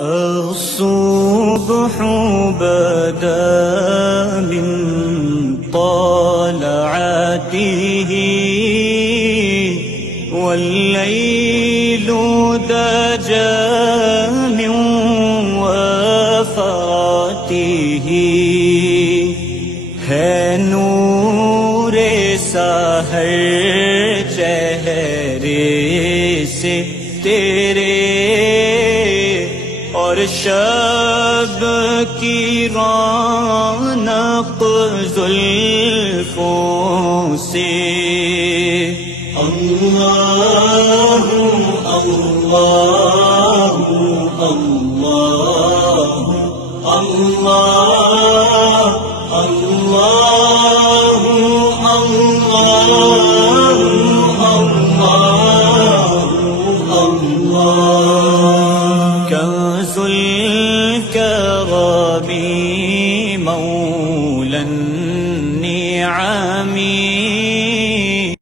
الصبح بدا من طلعته والليل دجى من وفاته ہے نور سحر چہرے سے تیرے اور شب کی رونق زلفوں سے اللہ اللہ اللہ اللہ اللہ اللہ كنز الكرم مولى النعم